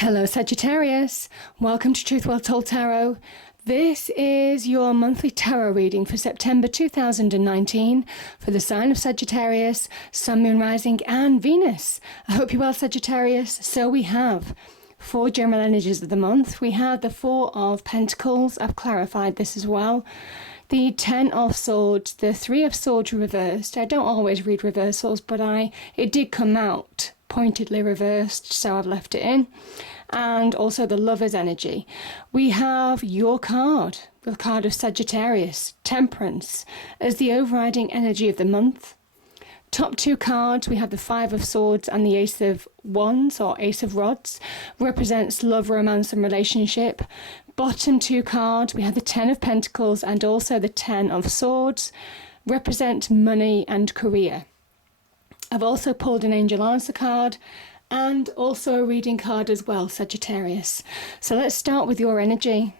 Hello Sagittarius, welcome to Truth Well Told Tarot. This is your monthly tarot reading for September 2019 for the sign of Sagittarius, Sun, Moon, Rising and Venus. I hope you're well, Sagittarius. So we have 4 general energies of the month. We have the 4 of Pentacles, I've clarified this as well. The 10 of Swords, the 3 of Swords reversed. I don't always read reversals, but it did come out pointedly reversed, so I've left it in. And also the Lover's energy. We have your card, the card of Sagittarius, Temperance, as the overriding energy of the month. Top 2 cards, we have the 5 of Swords and the Ace of Wands, or Ace of Rods, represents love, romance and relationship. Bottom 2 cards, we have the 10 of Pentacles and also the 10 of Swords, represent money and career. I've also pulled an Angel Answer card and also a reading card as well, Sagittarius. So let's start with your energy.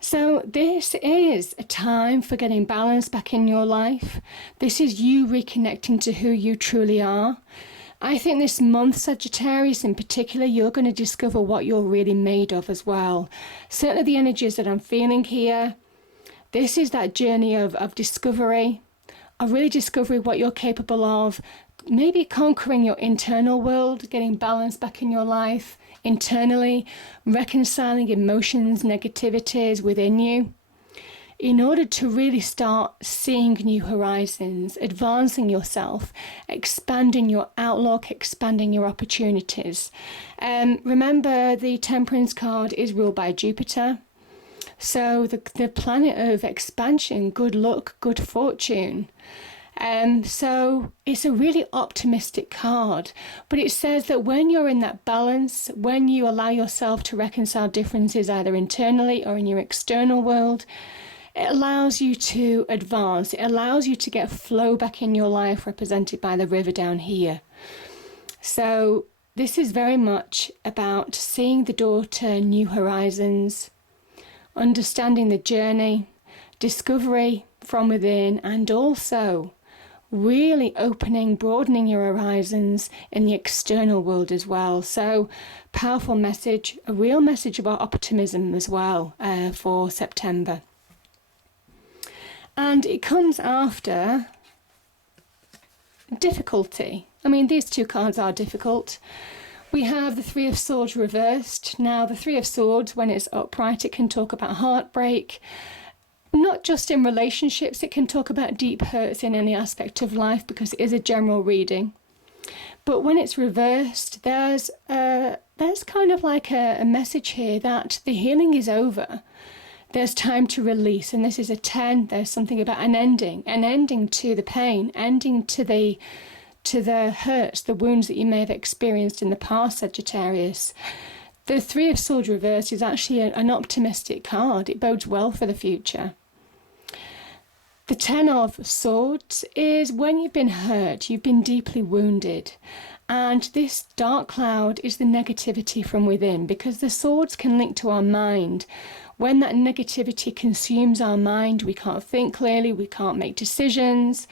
So this is a time for getting balance back in your life. This is you reconnecting to who you truly are. I think this month, Sagittarius in particular, you're going to discover what you're really made of as well. Certainly the energies that I'm feeling here, this is that journey of discovery, of really discovering what you're capable of, maybe conquering your internal world, getting balance back in your life internally, reconciling emotions, negativities within you, in order to really start seeing new horizons, advancing yourself, expanding your outlook, expanding your opportunities. Remember, the Temperance card is ruled by Jupiter. So the planet of expansion, good luck, good fortune. So it's a really optimistic card, but it says that when you're in that balance, when you allow yourself to reconcile differences either internally or in your external world, it allows you to advance. It allows you to get flow back in your life, represented by the river down here. So this is very much about seeing the door to new horizons, understanding the journey, discovery from within, and also really opening, broadening your horizons in the external world as well. So powerful message, a real message about optimism as well for September. And it comes after difficulty. I mean, these 2 cards are difficult. We have the 3 of Swords reversed. Now, the 3 of Swords, when it's upright, it can talk about heartbreak. Not just in relationships, it can talk about deep hurts in any aspect of life because it is a general reading. But when it's reversed, there's kind of like a message here that the healing is over. There's time to release, and this is a 10. There's something about an ending to the pain, ending to the hurts, the wounds that you may have experienced in the past, Sagittarius. The 3 of Swords reversed is actually an optimistic card. It bodes well for the future. The 10 of Swords is when you've been hurt, you've been deeply wounded. And this dark cloud is the negativity from within, because the swords can link to our mind. When that negativity consumes our mind, we can't think clearly, we can't make decisions.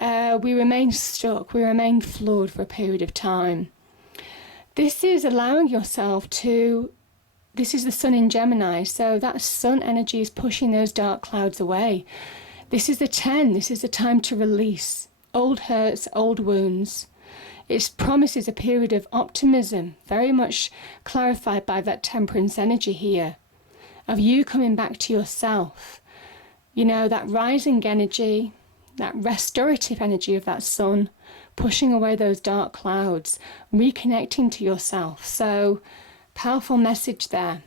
We remain stuck, we remain flawed for a period of time. This is allowing yourself to, this is the Sun in Gemini, so that Sun energy is pushing those dark clouds away. This is the 10, this is the time to release old hurts, old wounds. It promises a period of optimism, very much clarified by that Temperance energy here, of you coming back to yourself. You know, that rising energy, that restorative energy of that Sun, pushing away those dark clouds, reconnecting to yourself. So, powerful message there.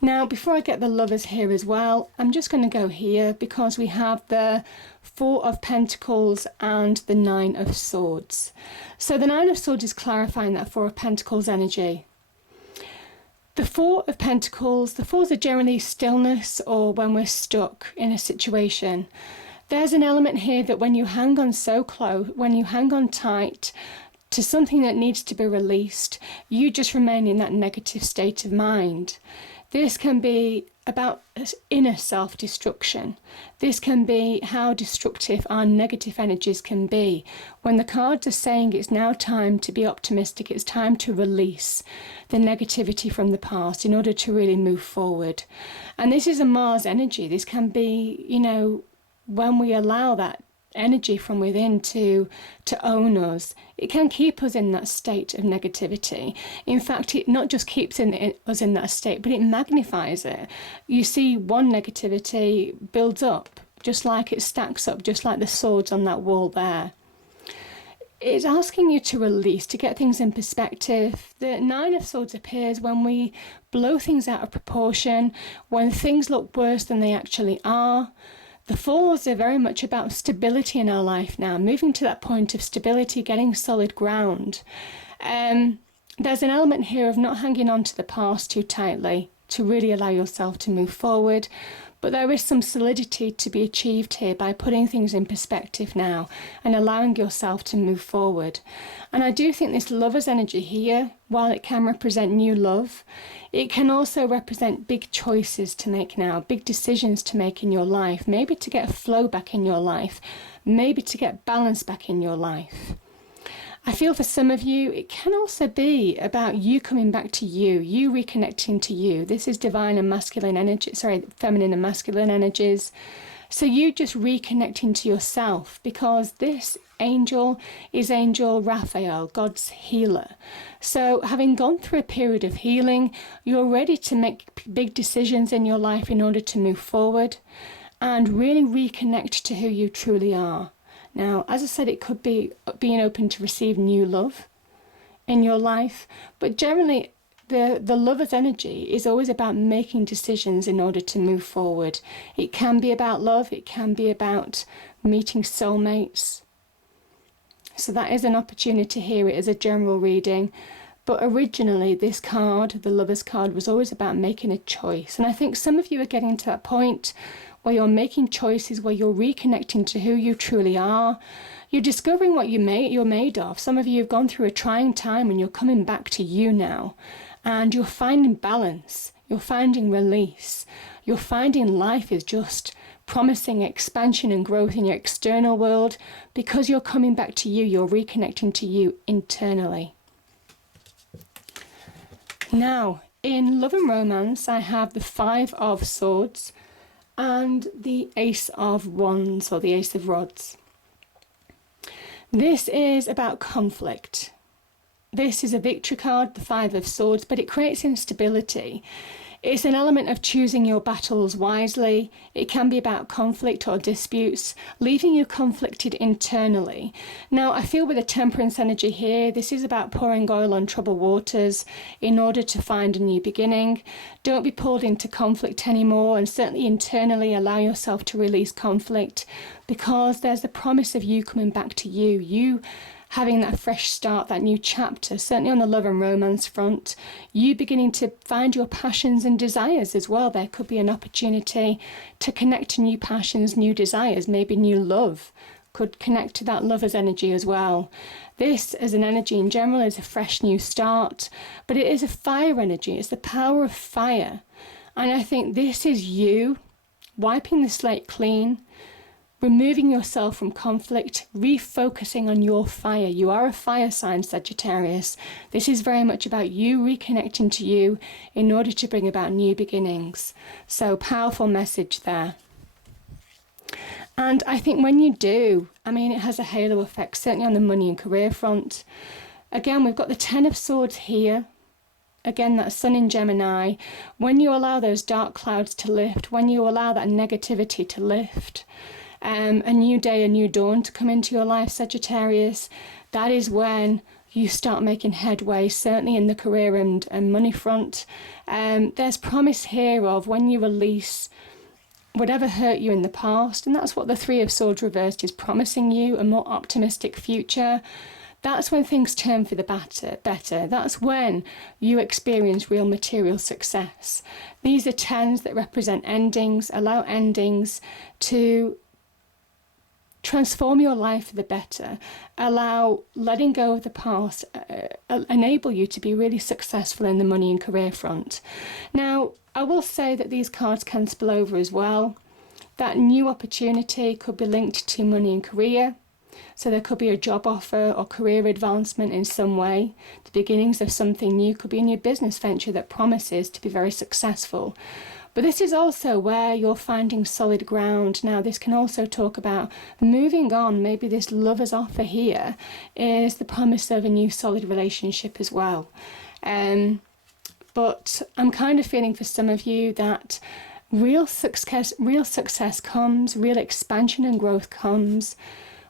Now, before I get the Lovers here as well, I'm just going to go here because we have the 4 of Pentacles and the 9 of Swords. So the 9 of Swords is clarifying that 4 of Pentacles energy. The 4 of Pentacles, the 4s are generally stillness or when we're stuck in a situation. There's an element here that when you hang on so close, when you hang on tight to something that needs to be released, you just remain in that negative state of mind. This can be about inner self-destruction. This can be how destructive our negative energies can be. When the cards are saying it's now time to be optimistic, it's time to release the negativity from the past in order to really move forward. And this is a Mars energy. This can be, you know, when we allow that energy from within to own us, it can keep us in that state of negativity. In fact, it not just keeps us in that state, but it magnifies it. You see, one negativity builds up, just like it stacks up, just like the swords on that wall there. It's asking you to release, to get things in perspective. The Nine of Swords appears when we blow things out of proportion, when things look worse than they actually are. The Falls are very much about stability in our life now, moving to that point of stability, getting solid ground. There's an element here of not hanging on to the past too tightly to really allow yourself to move forward. But there is some solidity to be achieved here by putting things in perspective now and allowing yourself to move forward. And I do think this Lover's energy here, while it can represent new love, it can also represent big choices to make now, big decisions to make in your life, maybe to get a flow back in your life, maybe to get balance back in your life. I feel for some of you, it can also be about you coming back to you reconnecting to you. This is divine and masculine energy, feminine and masculine energies. So you just reconnecting to yourself, because this angel is Angel Raphael, God's healer. So having gone through a period of healing, you're ready to make big decisions in your life in order to move forward and really reconnect to who you truly are. Now, as I said, it could be being open to receive new love in your life, but generally the Lover's energy is always about making decisions in order to move forward. It can be about love, it can be about meeting soulmates. So that is an opportunity here. It is a general reading. But originally, this card, the Lover's card, was always about making a choice. And I think some of you are getting to that point where you're making choices, where you're reconnecting to who you truly are. You're discovering what you're made of. Some of you have gone through a trying time and you're coming back to you now. And you're finding balance. You're finding release. You're finding life is just promising expansion and growth in your external world because you're coming back to you. You're reconnecting to you internally. Now, in love and romance, I have the Five of Swords and the Ace of Wands, or the Ace of Rods. This is about conflict. This is a victory card, the Five of Swords, but it creates instability. It's an element of choosing your battles wisely. It can be about conflict or disputes, leaving you conflicted internally. Now, I feel with the Temperance energy here, this is about pouring oil on troubled waters in order to find a new beginning. Don't be pulled into conflict anymore, and certainly internally allow yourself to release conflict, because there's the promise of you coming back to you having that fresh start, that new chapter, certainly on the love and romance front, you beginning to find your passions and desires as well. There could be an opportunity to connect to new passions, new desires, maybe new love could connect to that Lover's energy as well. This as an energy in general is a fresh new start, but it is a fire energy. It's the power of fire. And I think this is you wiping the slate clean, removing yourself from conflict, refocusing on your fire. You are a fire sign, Sagittarius. This is very much about you reconnecting to you in order to bring about new beginnings. So powerful message there. And I think when you do, it has a halo effect, certainly on the money and career front. Again, we've got the Ten of Swords here. Again, that Sun in Gemini. When you allow those dark clouds to lift, when you allow that negativity to lift, a new day, a new dawn to come into your life, Sagittarius, that is when you start making headway, certainly in the career and money front. There's promise here of when you release whatever hurt you in the past, and that's what the Three of Swords reversed is promising you, a more optimistic future. That's when things turn for the better. That's when you experience real material success. These are tens that represent endings, allow endings to transform your life for the better, allow letting go of the past, enable you to be really successful in the money and career front. Now, I will say that these cards can spill over as well. That new opportunity could be linked to money and career. So there could be a job offer or career advancement in some way. The beginnings of something new, could be a new business venture that promises to be very successful. But this is also where you're finding solid ground. Now, this can also talk about moving on. Maybe this lover's offer here is the promise of a new solid relationship as well. But I'm kind of feeling for some of you that real success comes, real expansion and growth comes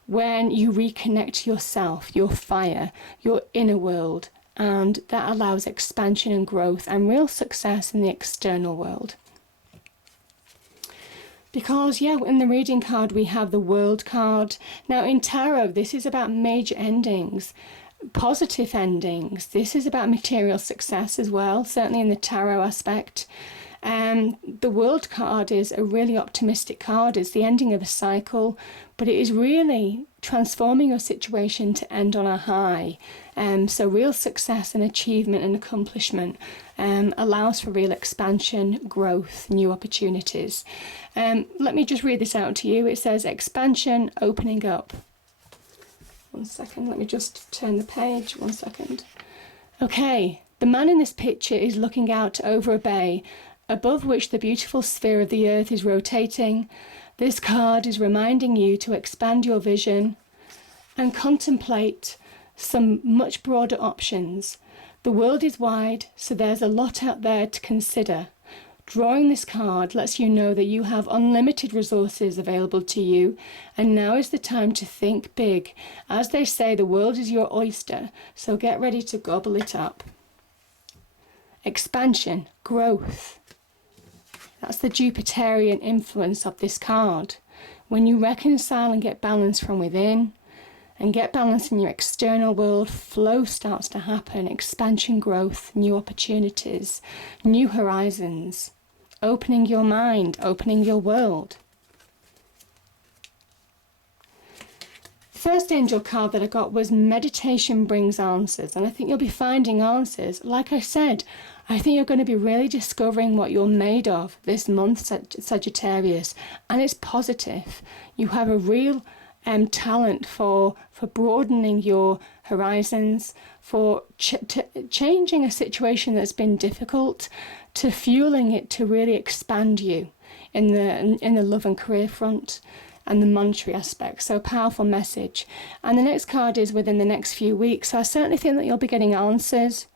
when you reconnect yourself, your fire, your inner world, and that allows expansion and growth and real success in the external world. Because, yeah, in the reading card, we have the World card. Now, in tarot, this is about major endings, positive endings. This is about material success as well, certainly in the tarot aspect. The World card is a really optimistic card. It's the ending of a cycle, but it is really transforming your situation to end on a high. So real success and achievement and accomplishment allows for real expansion, growth, new opportunities. Let me just read this out to you. It says expansion, opening up. 1 second, let me just turn the page. 1 second. Okay, the man in this picture is looking out over a bay, above which the beautiful sphere of the earth is rotating. This card is reminding you to expand your vision and contemplate some much broader options. The world is wide, so there's a lot out there to consider. Drawing this card lets you know that you have unlimited resources available to you, and now is the time to think big. As they say, the world is your oyster, so get ready to gobble it up. Expansion, growth. That's the Jupiterian influence of this card. When you reconcile and get balance from within, and get balance in your external world, flow starts to happen. Expansion, growth, new opportunities, new horizons, opening your mind, opening your world. The first angel card that I got was meditation brings answers, and I think you'll be finding answers. Like I said, I think you're going to be really discovering what you're made of this month, Sagittarius, and it's positive. You have a real talent for broadening your horizons, for changing a situation that's been difficult, to fueling it to really expand you in the love and career front and the monetary aspect. So powerful message. And the next card is within the next few weeks. So I certainly think that you'll be getting answers.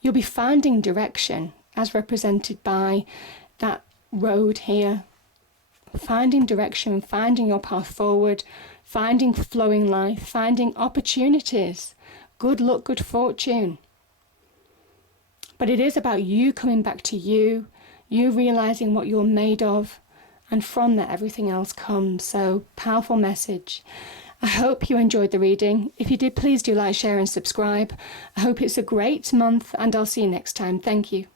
You'll be finding direction as represented by that road here. Finding direction, finding your path forward, finding flowing life, finding opportunities, good luck, good fortune. But it is about you coming back to you realizing what you're made of, and from that everything else comes. So powerful message. I hope you enjoyed the reading. If you did, please do like, share and subscribe. I hope it's a great month, and I'll see you next time. Thank you.